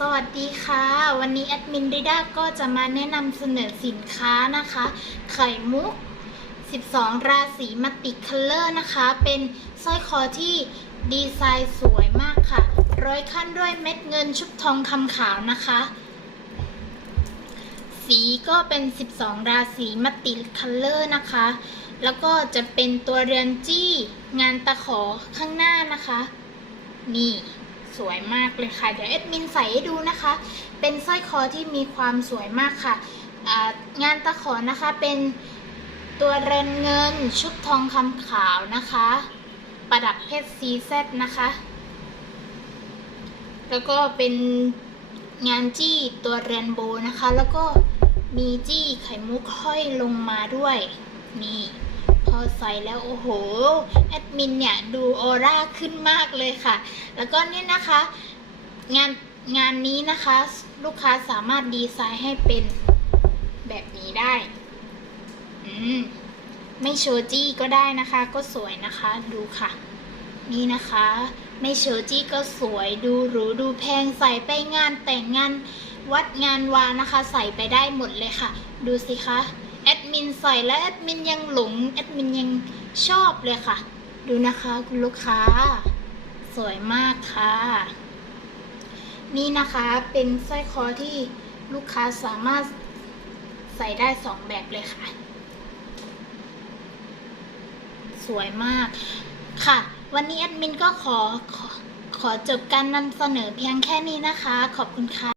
สวัสดีค่ะ วันนี้แอดมินดิด้าก็จะมาแนะนำเสนอสินค้านะคะ ไข่มุก 12 ราศีมัตติคัลเลอร์นะคะ เป็นสร้อยคอที่ดีไซน์สวยมากค่ะ ร้อยขั้นด้วยเม็ดเงินชุบทองคำขาวนะคะ สีก็เป็น 12 ราศีมัตติคัลเลอร์นะคะ แล้วก็จะเป็นตัวเรือนจี้งานตะขอข้างหน้านะคะ นี่ สวยมากเลยค่ะ เดี๋ยวเอดมินใส่ให้ดูนะคะ เป็นสร้อยคอที่มีความสวยมากค่ะ งานตะขอนะคะเป็นตัวเรนเงินชุบทองคำขาวนะคะ ประดับเพชรซีเซตนะคะ แล้วก็เป็นงานจี้ตัวเรนโบว์นะคะ แล้วก็มีจี้ไข่มุกห้อยลงมาด้วยนี่ อใส่แล้วโอ้โห แอดมินเนี่ยดูออร่าขึ้นมากเลยค่ะ แล้วก็เนี่ยนะคะ งานงานนี้นะคะ ลูกค้าสามารถดีไซน์ให้เป็นแบบนี้ได้ อืม ไม่โชว์จี้ก็ได้นะคะ ก็สวยนะคะ ดูค่ะ นี่นะคะ ไม่โชว์จี้ก็สวยดูหรูดูแพงใส่ไปงานแต่งงานวัดงานวานะคะ ใส่ไปได้หมดเลยค่ะ ดูสิคะ มินใส่แล้วแอดมินยังหลงแอดมินยังชอบเลยค่ะ ดูนะคะคุณลูกค้า สวยมากค่ะ นี่นะคะเป็นสร้อยคอที่ลูกค้าสามารถใส่ได้สองแบบเลยค่ะ สวยมากค่ะ วันนี้แอดมินก็ขอขอขอจบการนำเสนอเพียงแค่นี้นะคะ ขอบคุณค่ะ